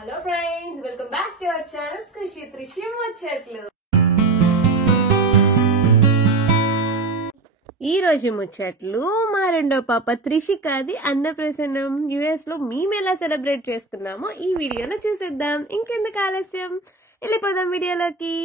Hello friends, welcome back to our channel కృషి త్రిష్యం ముచ్చట్లు. ఈ రోజు ముచ్చట్లు మా రెండో పాప త్రిషికాది అన్నప్రసన్నం యుఎస్ లో మేము ఎలా సెలబ్రేట్ చేసుకున్నామో ఈ వీడియోలో చూసేద్దాం. ఇంకెందుకు ఆలస్యం, వెళ్ళిపోదాం వీడియోలోకి.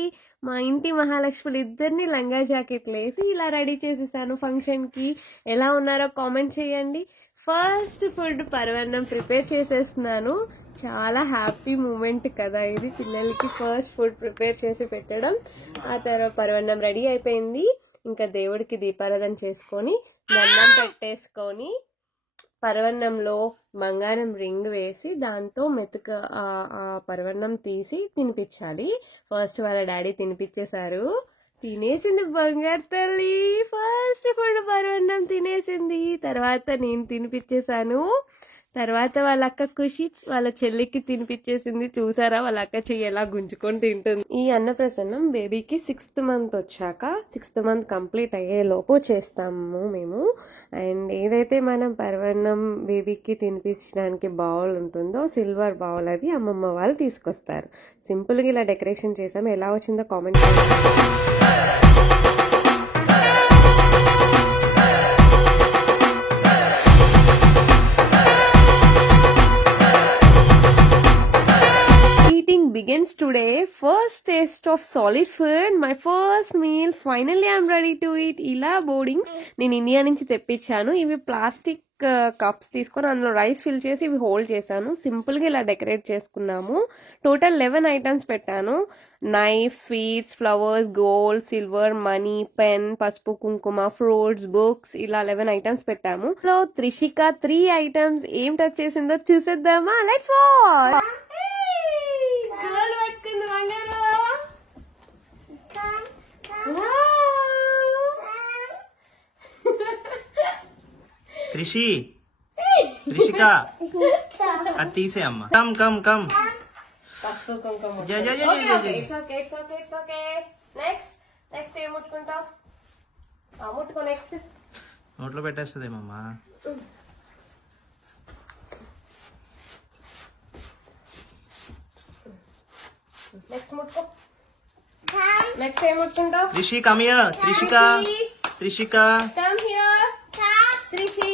మా ఇంటి మహాలక్ష్ములు ఇద్దరిని లంగా జాకెట్లు వేసి ఇలా రెడీ చేసేసాను ఫంక్షన్ కి. ఎలా ఉన్నారో కామెంట్ చేయండి. ఫస్ట్ ఫుడ్ పరవన్నం ప్రిపేర్ చేసేస్తున్నాను. చాలా హ్యాపీ మూమెంట్ కదా ఇది, పిల్లలకి ఫస్ట్ ఫుడ్ ప్రిపేర్ చేసి పెట్టడం. ఆ తర్వాత పరవన్నం రెడీ అయిపోయింది. ఇంకా దేవుడికి దీపారాధన చేసుకొని దండం పెట్టేసుకొని పరవన్నంలో బంగారం రింగ్ వేసి దాంతో మెతుక ఆ పరవన్నం తీసి తినిపించాలి. ఫస్ట్ వాళ్ళ డాడీ తినిపించేశారు. తినేసింది బంగారు తల్లి. ఫస్ట్ ఫుడ్ పరవన్నం తినేసింది. తర్వాత నేను తినిపించేశాను. తర్వాత వాళ్ళ అక్క ఖుషి వాళ్ళ చెల్లికి తినిపించేసింది. చూసారా వాళ్ళ అక్క చెయ్యి ఎలా గుంజుకొని తింటుంది. ఈ అన్నప్రసన్నం బేబీకి 6th మంత్ వచ్చాక, 6th మంత్ కంప్లీట్ అయ్యే లోపు చేస్తాము మేము. అండ్ ఏదైతే మనం పరవన్నం బేబీకి తినిపించడానికి బౌల్ ఉంటుందో సిల్వర్ బౌల్, అది అమ్మమ్మ వాళ్ళు తీసుకొస్తారు. సింపుల్గా ఇలా డెకరేషన్ చేసాము. ఎలా వచ్చిందో కామెంట్ చేయండి. Begins today. First taste of solid food, my first meal. Finally I'm ready to eat. ఇలా బోర్డింగ్స్ నేను ఇండియా నుంచి తెప్పించాను. ఇవి ప్లాస్టిక్ కప్స్ తీసుకొని అందులో రైస్ ఫిల్ చేసి ఇవి హోల్డ్ చేశాను. సింపుల్ గా ఇలా డెకరేట్ చేసుకున్నాము. టోటల్ 11 ఐటమ్స్ పెట్టాను. Knife, sweets, flowers, gold, silver, money, pen, పసుపు, కుంకుమ, ఫ్రూట్స్, బుక్స్, ఇలా 11 ఐటమ్స్ పెట్టాము. సో త్రిషిక 3 ఐటమ్స్ ఏం టచ్ చేసిందో చూసేద్దామా? Let's watch. త్రిషిక అది తీసే అమ్మ. Come come come. నోట్లో పెట్టేస్తుందేమమ్మా. Trishi come here. Trishika Trishika come here. Trishi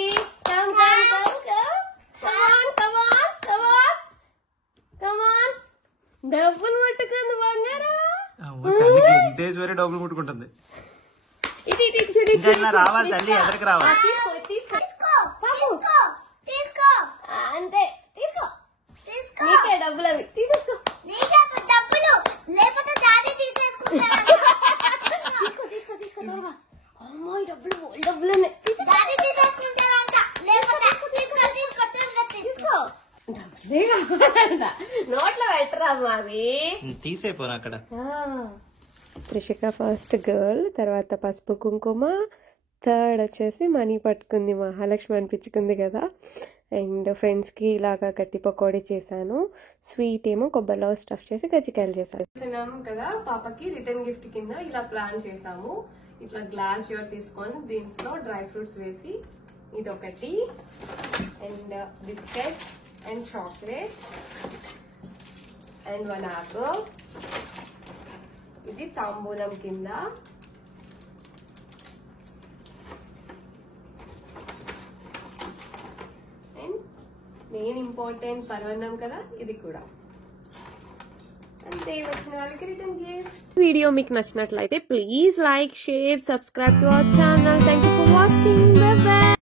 come come come come on come on come on. డబ్బులు ముట్టుకుంది బంగారం. ఇంటేజ్ వేరే డబ్బులు ముట్టుకుంటుంది. ఇది ఇది చూడు. ఇంకా ఇలా రావాలి తల్లి, ఎక్కడికి రావాలి? తీసుకో అంతే. తీసుకో నీకే డబ్బులు అవి. తీసుకో లేకపోతే డాడీ తీసేసుకుంటాడు. తీసుకో తీసుకో త్వరగా. అమ్మో ఈ డబ్బులు డాడీ తీసేసుకుంటాడంట. లేకపోతే తీసుకో నోట్లో పెట్టరా మావి. తీసేపోను అక్కడ. త్రిషిక ఫస్ట్ గర్ల్, తర్వాత పసుపు కుంకుమ, థర్డ్ వచ్చేసి మనీ పట్టుకుంది. మహాలక్ష్మి అనిపించుకుంది కదా. అండ్ ఫ్రెండ్స్కి ఇలాగా గట్టి పకోడీ చేశాను. స్వీట్ ఏమో కొబ్బరిలో స్టఫ్ చేసి గజ్జికాయలు చేశాను కదా. పాపకి రిటర్న్ గిఫ్ట్ కింద ఇలా ప్లాన్ చేసాము. ఇట్లా గ్లాస్ జార్ తీసుకొని దీంట్లో డ్రై ఫ్రూట్స్ వేసి ఇదొకటి, and biscuit and chocolates and 1 apple. ఇది తాంబూలం కింద. మెయిన్ ఇంపార్టెంట్ పరవన్నం కదా, ఇది కూడా అంతే. వచ్చిన వాళ్ళకి రిటర్న్ గిఫ్ట్. వీడియో మీకు నచ్చినట్లయితే please like, share, subscribe to our channel. Thank you for watching. By by.